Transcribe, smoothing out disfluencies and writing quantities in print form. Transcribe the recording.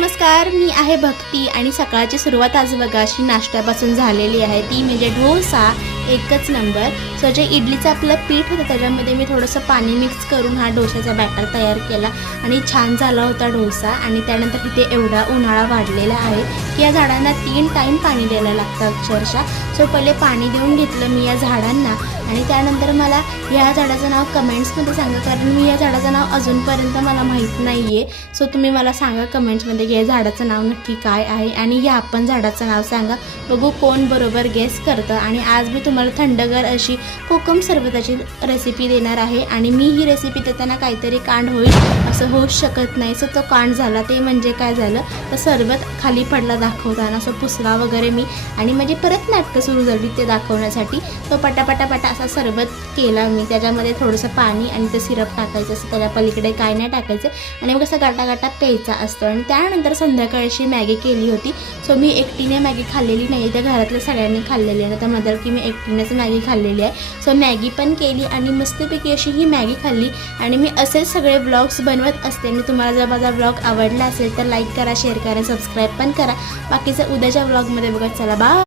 नमस्कार, मी आहे भक्ती आणि सकाळची सुरुवात आज बघा अशी नाश्त्यापासून झालेली आहे, ती म्हणजे डोसा एकच नंबर। सो जे इडलीचं आपलं पीठ होतं त्याच्यामध्ये मी थोडंसं पाणी मिक्स करून हा डोशाचा बॅटर तयार केला आणि छान झाला होता डोसा। आणि त्यानंतर इथे एवढा उन्हाळा वाढलेला आहे की या झाडांना 3 टाइम पाणी द्यायला लागतं अक्षरशः। सो पहिले पाणी देऊन घेतलं मी या झाडांना आणि त्यानंतर मला ह्या झाडाचं नाव कमेंट्समध्ये सांगा, कारण मी या झाडाचं नाव अजूनपर्यंत मला माहीत नाही आहे। सो तुम्ही मला सांगा कमेंट्समध्ये की या झाडाचं नाव नक्की काय आहे आणि या आपण झाडाचं नाव सांगा, बघू कोण बरोबर गेस करतं। आणि आज मी तुम्हाला थंडगार अशी कोकम सरबताची रेसिपी देणार आहे आणि मी ही रेसिपी देताना काहीतरी कांड होईल असं होऊच शकत नाही। सो तो कांड झाला ते म्हणजे काय झालं तर सरबत खाली पडला दाखवताना, सो पुसला वगैरे मी आणि म्हणजे परत नाटकं सुरू झाली ते दाखवण्यासाठी। तो पटापटापटा असा सरबत केला मी, त्याच्यामध्ये थोडंसं पाणी आणि ते सिरप टाकायचं असं, त्याच्या पलीकडे काय नाही टाकायचं आणि मग असं गाटा प्यायचा असतो। आणि त्यानंतर संध्याकाळी अशी मॅगी केली होती। सो मी एकटीने मॅगी खाल्लेली नाही, त्या घरातल्या सगळ्यांनी खाल्लेली आहे, त्यामध्ये की मी एकटीनेच मॅगी खाल्लेली आहे। सो मॅगी पण केली आणि मस्तपैकी अशी ही मॅगी खाल्ली आणि मी असेच सगळे व्लॉग्स बनवत असते। आणि तुम्हाला जर माझा व्लॉग आवडला असेल तर लाईक करा, शेअर करा, सबस्क्राईब पण करा। बाकीचं उद्याच्या व्लॉगमध्ये बघत चला, बाय।